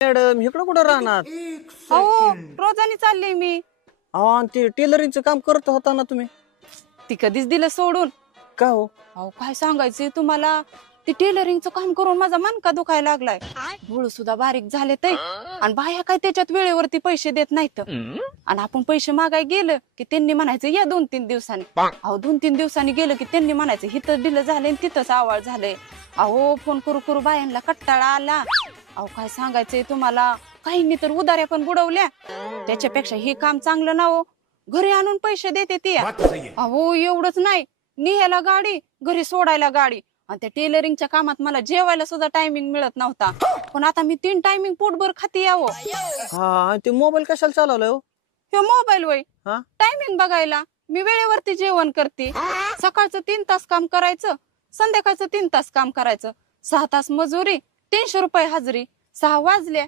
Madam इकडं कुठं राहणार? अहो रोजानी चालले मी. अहो आणि ते टेलरिंगचं काम करत होता ना तुम्ही? ती कधीच दिलं सोडून. का हो? अहो काय सांगायचं तुम्हाला, ती टेलरिंगचं काम करून माझा मनका दुखायला लागलाय. भूळ सुद्धा बारीक झाले ते, आणि बाया काय त्याच्यात वेळेवरती पैसे देत नाहीत. आणि आपण पैसे मागाय गेलं की त्यांनी म्हणायचं या 2-3 दिवसांनी. अहो 2-3 दिवसांनी गेलं की त्यांनी म्हणायचं हिथं दिलं झालंय तिथंच आवाळ झालंय. अहो फोन करू करू बायांना कट्टाळा आला. अहो काय सांगायचंय तुम्हाला, काहींनी तर उधाऱ्या पण बुडवल्या. त्याच्यापेक्षा हे काम चांगलं ना हो, घरी आणून पैसे देते ती. अहो एवढंच नाही, निघायला गाडी, घरी सोडायला गाडी. आणि त्या टेलरिंगच्या कामात मला जेवायला सुद्धा टायमिंग मिळत नव्हता, पण आता मी 3 टायमिंग पोटभर खाते यावं. हा आणि ते मोबाईल कशाला चालवलाय हो? हे मोबाईल वय हा टायमिंग बघायला. मी वेळेवरती जेवण करते. सकाळचं 3 तास काम करायचं, संध्याकाळचं 3 तास काम करायचं. 6 तास मजुरी, 300 रुपये हजरी. 6 वाजल्या